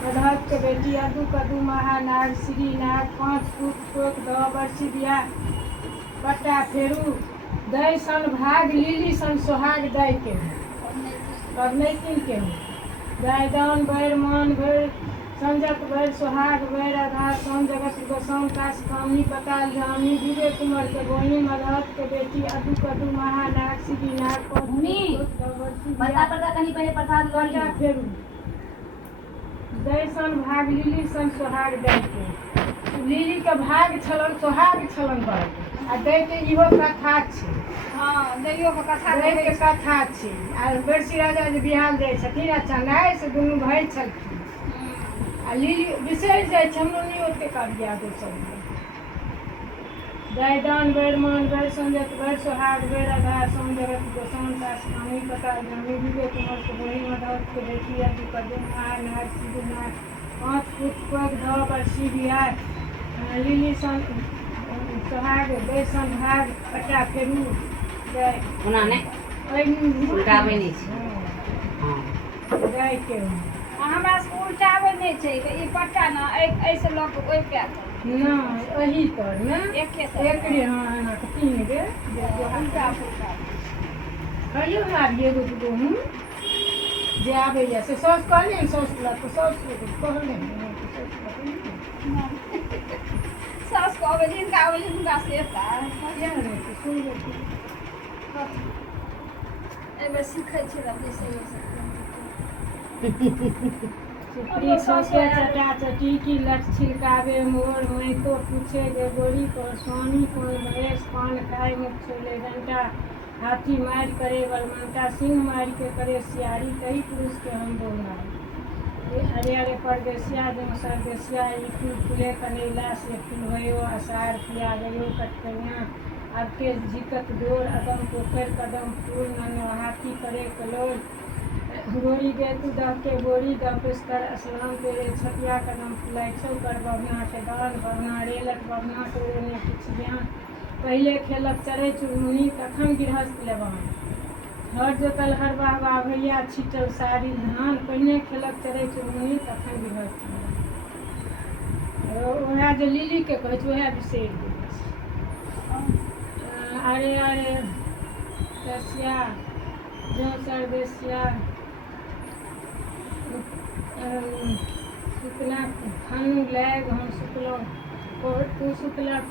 अधहत के बेटी अदू कदू महानाग श्रीनाग 5 फूट टोक द बरसी दिया पट्टा फेरू दय सन भाग लीली सन सोहाग दय के पबनैतिन के गायदान बैर मान बैर संजत बैर सोहाग बैर आधार सोन जगत गोसाउन काश कामनी पताल जामनी विजय कुमार के बहिन अधहत के बेटी अदू कदू महानाग श्रीनाग बता कहीं पहले प्रसाद पट्टा फेरू दैसन भाग लीली सन सोहाग दै के लीली के भाग छलन सोहाग छलन बड़ आ दै के इहो कथा छै। हाँ दैयो के कथा दै के कथा छै आ बरसी राजा जे बिहार जाइ छथिन आ चंगाइ से दुनू भाइ छलखिन आ लीली बिसरि जाइ छै हमरो नहि ओतेक कबिया दोसर दैदान बैर मान बैर संजत बैर सोहाग बैर आधार सोन जगत गोसाउन काश कामनी पता जामी विजय कुमार के बहिन अधहत के बेटी अदू कदू महानाग श्रीनाग 5 फूट टोक द बरसी दिया लीली सन सोहाग दैसन भाग पट्टा फेरू जय ओना ने उल्टाबै नहि छै। हाँ जय के हमरा से उल्टाबै नहि छै ई पट्टा ना ऐसे लऽ के ओइ पे नहि एही पर ने एके एकरे हाँ अहाँके 3 बेर उल्टा उल्टा कहियो मारिए एगो दूगो जे आबैए से सौस कहलिए ने सौस लग सौस कहले सास को अबे जिनका अबे जिनका से एता किया नहीं सुन एबे सीखै छै रब से सुप्री सौसे चटा चटी की लट छिलकावे मोर मैं तो पूछे जे गोरी पर स्वामी कौन भरेश पान खाए मुख छोले डंटा हाथी मार करे बलमंटा सिंह मार के करे सियारी कई पुरुष के हम बोला अरे अरे परदेसिया जो सरदेसिया ई फूल फूले कनैला से फूल भयो आषाढ़ किया गयो कटकनिया अब के झिकत डोर अदम पोखर कदम फूल नन हाथी करे कलोल गोरी गे तू दह के गोरी द पुष्कर असलाम तेरे छतिया कदम फुलाई छौ कर बबना के दान बबना रेलक बबना तोरे ने किछ ज्ञान पहले खेलक चढ़ै चुनमुनी तखन गृहस्थ लेबान हर जोतल हर बाबा भैया छिटल साड़ी धान पहिने खेलक चढ़ै चुनमुनी तखन गृहस्थ लेबान वएह जे लीली के कहै छै वएह बिसरि अरे अरे रसिया जो सरदेसिया शुक्ला खानू लैग हम शुक्ला तू शुक्ला को